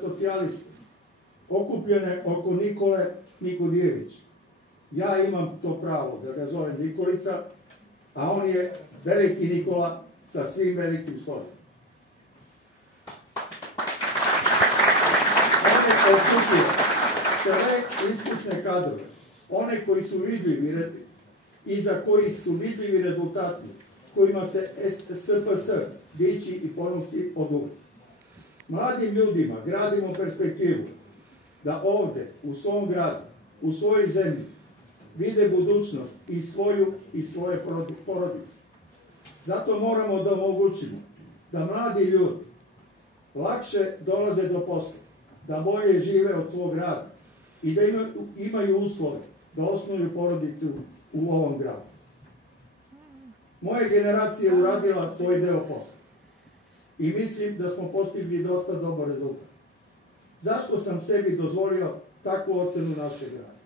socijaliste, okupljene oko Nikole Nikodijevića. Ja imam to pravo da ga zovem Nikolica, a on je veliki Nikola sa svim velikim slovima. One okupio sve iskusne kadrove, one koji su vidljivi i za kojih su vidljivi rezultati, kojima se SPS diči i ponosi od uvijek. Mladim ljudima gradimo perspektivu da ovde, u svom gradu, u svojoj zemlji, vide budućnost i svoju i svoje porodice. Zato moramo da omogućimo da mladi ljudi lakše dolaze do posla, da bolje žive od svog rada i da imaju uslove da osnuju porodicu u ovom gradu. Moja generacija je uradila svoj deo posla i mislim da smo postigli dosta dobar rezultat. Zašto sam sebi dozvolio takvu ocenu našeg grada?